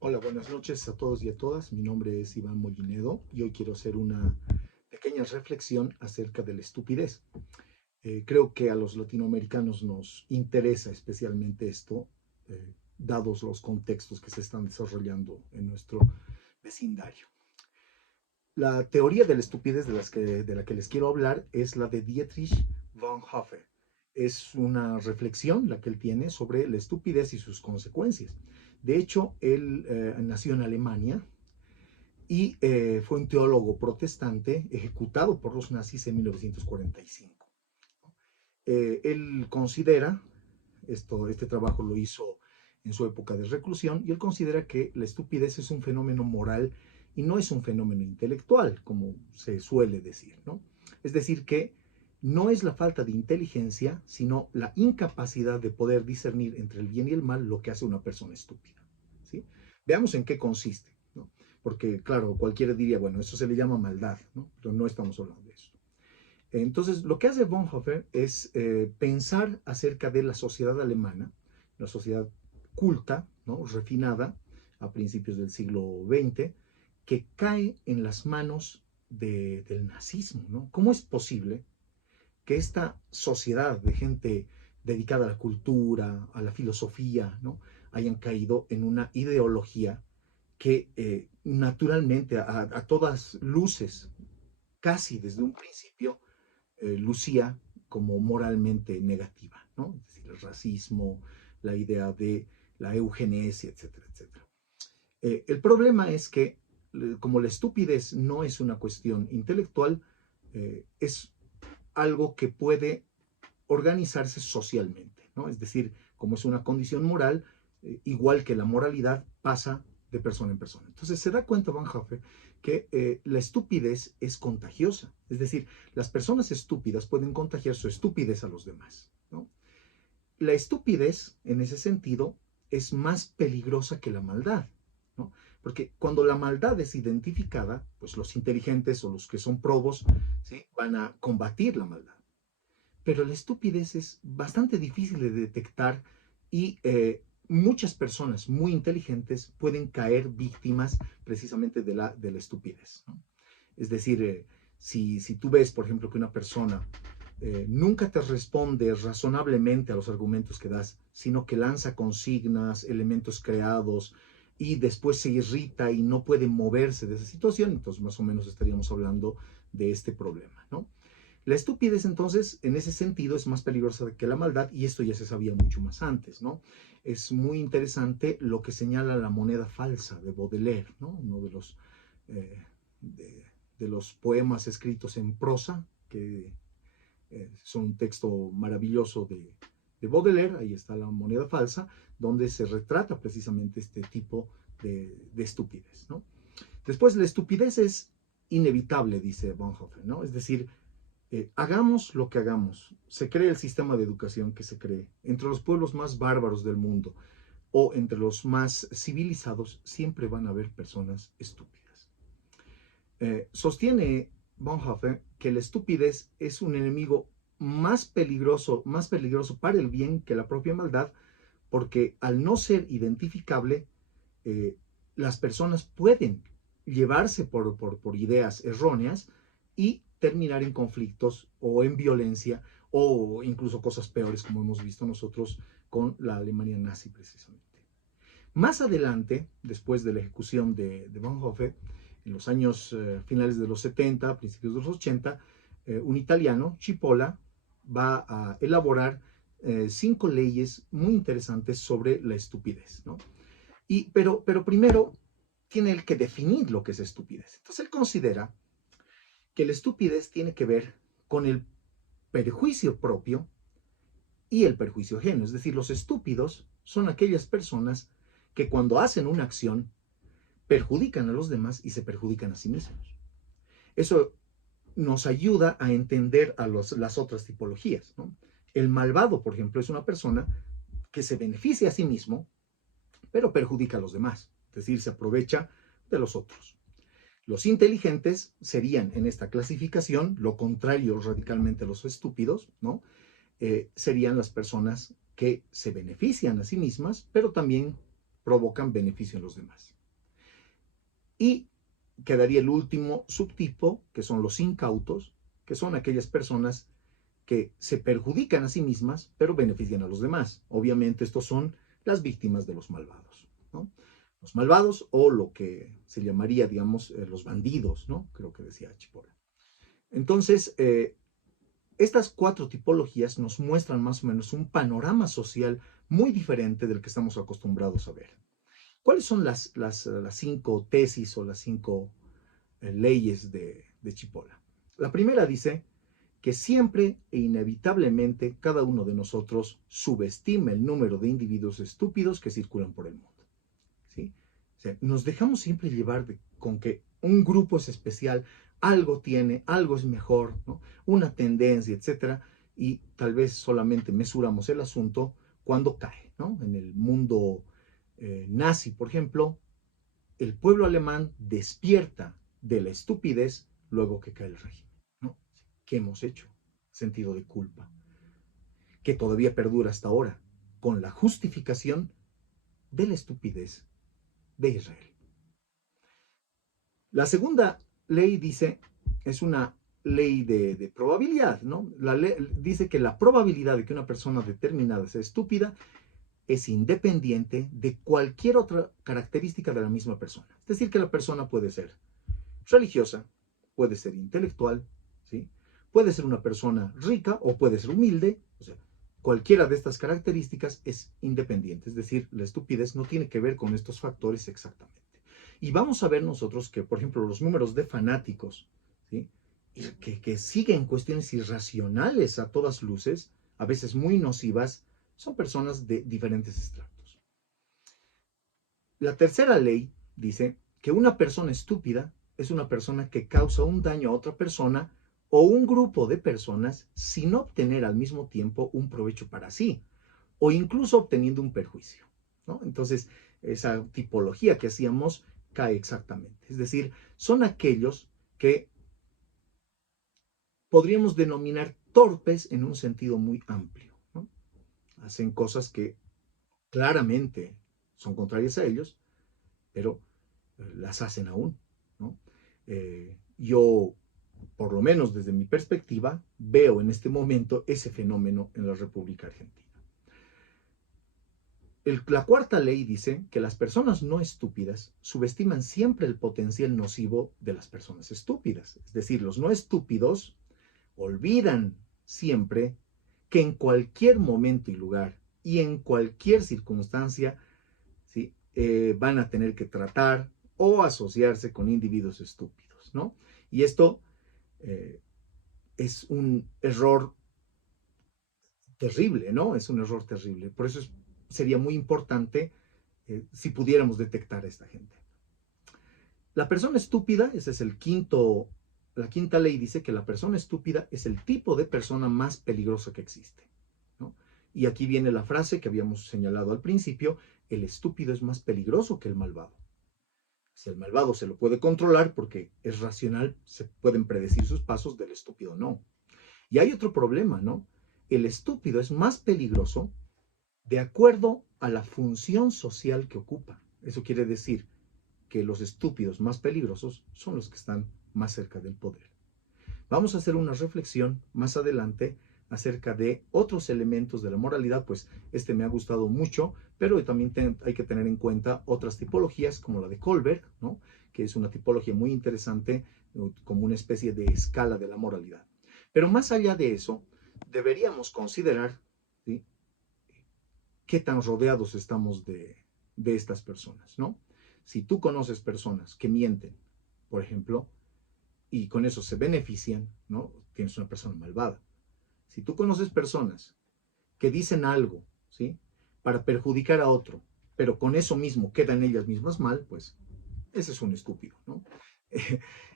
Hola, buenas noches a todos y a todas. Mi nombre es Iván Mollinedo y hoy quiero hacer una pequeña reflexión acerca de la estupidez. Creo que a los latinoamericanos nos interesa especialmente esto, dados los contextos que se están desarrollando en nuestro vecindario. La teoría de la estupidez de la que les quiero hablar es la de Dietrich Bonhoeffer. Es una reflexión la que él tiene sobre la estupidez y sus consecuencias. De hecho, él nació en Alemania y fue un teólogo protestante ejecutado por los nazis en 1945. Él considera, este trabajo lo hizo en su época de reclusión, y él considera que la estupidez es un fenómeno moral y no es un fenómeno intelectual, como se suele decir, ¿no? Es decir, que no es la falta de inteligencia, sino la incapacidad de poder discernir entre el bien y el mal lo que hace una persona estúpida, ¿sí? Veamos en qué consiste, ¿no? Porque, claro, cualquiera diría, bueno, eso se le llama maldad, ¿no? Pero no estamos hablando de eso. Entonces, lo que hace Bonhoeffer es pensar acerca de la sociedad alemana, la sociedad culta, ¿no? Refinada, a principios del siglo XX, que cae en las manos del nazismo, ¿no? ¿Cómo es posible que esta sociedad de gente dedicada a la cultura, a la filosofía, ¿no? hayan caído en una ideología que naturalmente, a todas luces, casi desde un principio, lucía como moralmente negativa, ¿no? Es decir, el racismo, la idea de la eugenesia, etcétera, etcétera. El problema es que, como la estupidez no es una cuestión intelectual, es algo que puede organizarse socialmente, ¿no? Es decir, como es una condición moral, igual que la moralidad, pasa de persona en persona. Entonces se da cuenta Van Hoffe que la estupidez es contagiosa, es decir, las personas estúpidas pueden contagiar su estupidez a los demás, ¿no? La estupidez, en ese sentido, es más peligrosa que la maldad, ¿no? Porque cuando la maldad es identificada, pues los inteligentes o los que son probos, ¿sí? van a combatir la maldad. Pero la estupidez es bastante difícil de detectar y muchas personas muy inteligentes pueden caer víctimas precisamente de la estupidez, ¿no? Es decir, si tú ves, por ejemplo, que una persona nunca te responde razonablemente a los argumentos que das, sino que lanza consignas, elementos creados, y después se irrita y no puede moverse de esa situación, entonces más o menos estaríamos hablando de este problema, ¿no? La estupidez, entonces, en ese sentido, es más peligrosa que la maldad, y esto ya se sabía mucho más antes, ¿no? Es muy interesante lo que señala la moneda falsa de Baudelaire, ¿no? Uno eh, de los poemas escritos en prosa, que son un texto maravilloso de Baudelaire. Ahí está la moneda falsa, donde se retrata precisamente este tipo de estupidez, ¿no? Después, la estupidez es inevitable, dice Bonhoeffer, ¿no? Es decir, hagamos lo que hagamos, se cree el sistema de educación que se cree, entre los pueblos más bárbaros del mundo o entre los más civilizados, siempre van a haber personas estúpidas. Sostiene Bonhoeffer que la estupidez es un enemigo más peligroso para el bien que la propia maldad, porque al no ser identificable, eh, las personas pueden llevarse por ideas erróneas y terminar en conflictos o en violencia o incluso cosas peores, como hemos visto nosotros con la Alemania nazi precisamente. Más adelante, después de la ejecución de Bonhoeffer, en los años finales de los 70, principios de los 80, un italiano, Cipolla, va a elaborar 5 leyes muy interesantes sobre la estupidez, ¿no? Pero primero tiene él que definir lo que es estupidez. Entonces él considera que la estupidez tiene que ver con el perjuicio propio y el perjuicio ajeno. Es decir, los estúpidos son aquellas personas que cuando hacen una acción perjudican a los demás y se perjudican a sí mismos. Eso nos ayuda a entender a las otras tipologías, ¿no? El malvado, por ejemplo, es una persona que se beneficia a sí mismo, pero perjudica a los demás, es decir, se aprovecha de los otros. Los inteligentes serían en esta clasificación lo contrario radicalmente a los estúpidos, ¿no? Serían las personas que se benefician a sí mismas, pero también provocan beneficio en los demás. Y quedaría el último subtipo, que son los incautos, que son aquellas personas que se perjudican a sí mismas, pero benefician a los demás. Obviamente estos son las víctimas de los malvados, ¿no? Los malvados, o lo que se llamaría, digamos, los bandidos, ¿no? Creo que decía Chipola. Entonces, estas 4 tipologías nos muestran más o menos un panorama social muy diferente del que estamos acostumbrados a ver. ¿Cuáles son las 5 tesis o las 5 leyes de Chipola? La primera dice que siempre e inevitablemente cada uno de nosotros subestima el número de individuos estúpidos que circulan por el mundo, ¿sí? O sea, nos dejamos siempre llevar con que un grupo es especial, algo tiene, algo es mejor, ¿no? Una tendencia, etcétera, y tal vez solamente mesuramos el asunto cuando cae, ¿no? En el mundo nazi, por ejemplo, el pueblo alemán despierta de la estupidez luego que cae el régimen, ¿no? ¿Qué hemos hecho? Sentido de culpa, que todavía perdura hasta ahora, con la justificación de la estupidez de Israel. La segunda ley dice, es una ley de probabilidad, ¿no? Dice que la probabilidad de que una persona determinada sea estúpida es independiente de cualquier otra característica de la misma persona. Es decir, que la persona puede ser religiosa, puede ser intelectual, ¿sí? Puede ser una persona rica o puede ser humilde. O sea, cualquiera de estas características es independiente. Es decir, la estupidez no tiene que ver con estos factores exactamente. Y vamos a ver nosotros que, por ejemplo, los números de fanáticos, ¿sí? que siguen cuestiones irracionales a todas luces, a veces muy nocivas, son personas de diferentes estratos. La tercera ley dice que una persona estúpida es una persona que causa un daño a otra persona o un grupo de personas sin obtener al mismo tiempo un provecho para sí, o incluso obteniendo un perjuicio, ¿no? Entonces, esa tipología que hacíamos cae exactamente. Es decir, son aquellos que podríamos denominar torpes en un sentido muy amplio, ¿no? Hacen cosas que claramente son contrarias a ellos, pero las hacen aún, ¿no? Yo, por lo menos desde mi perspectiva, veo en este momento ese fenómeno en la República Argentina. La cuarta ley dice que las personas no estúpidas subestiman siempre el potencial nocivo de las personas estúpidas. Es decir, los no estúpidos olvidan siempre que en cualquier momento y lugar y en cualquier circunstancia, ¿sí? Van a tener que tratar o asociarse con individuos estúpidos, ¿no? Y esto es un error terrible, ¿no? Es un error terrible. Por eso sería muy importante si pudiéramos detectar a esta gente. La persona estúpida, ese es la quinta ley dice que la persona estúpida es el tipo de persona más peligrosa que existe, ¿no? Y aquí viene la frase que habíamos señalado al principio: el estúpido es más peligroso que el malvado. Si el malvado se lo puede controlar porque es racional, se pueden predecir sus pasos, del estúpido no. Y hay otro problema, ¿no? El estúpido es más peligroso de acuerdo a la función social que ocupa. Eso quiere decir que los estúpidos más peligrosos son los que están más cerca del poder. Vamos a hacer una reflexión más adelante acerca de otros elementos de la moralidad, pues este me ha gustado mucho, pero también hay que tener en cuenta otras tipologías como la de Kohlberg, ¿no? Que es una tipología muy interesante, como una especie de escala de la moralidad. Pero más allá de eso, deberíamos considerar, ¿sí?, qué tan rodeados estamos de estas personas, ¿no? Si tú conoces personas que mienten, por ejemplo, y con eso se benefician, ¿no? Tienes una persona malvada. Si tú conoces personas que dicen algo, ¿sí?, para perjudicar a otro, pero con eso mismo quedan ellas mismas mal, pues ese es un estúpido, ¿no?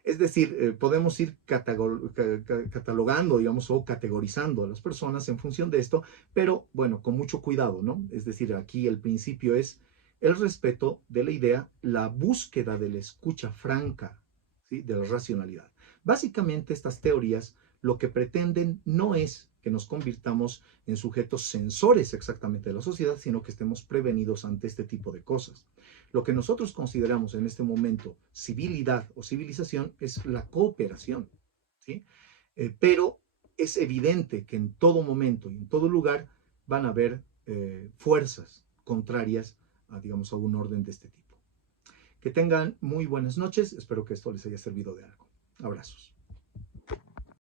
Es decir, podemos ir catalogando, digamos, o categorizando a las personas en función de esto, pero bueno, con mucho cuidado, ¿no? Es decir, aquí el principio es el respeto de la idea, la búsqueda de la escucha franca, ¿sí?, de la racionalidad. Básicamente estas teorías lo que pretenden no es que nos convirtamos en sujetos sensores exactamente de la sociedad, sino que estemos prevenidos ante este tipo de cosas. Lo que nosotros consideramos en este momento civilidad o civilización es la cooperación, ¿sí? Pero es evidente que en todo momento y en todo lugar van a haber fuerzas contrarias a, digamos, a un orden de este tipo. Que tengan muy buenas noches. Espero que esto les haya servido de algo. Abrazos.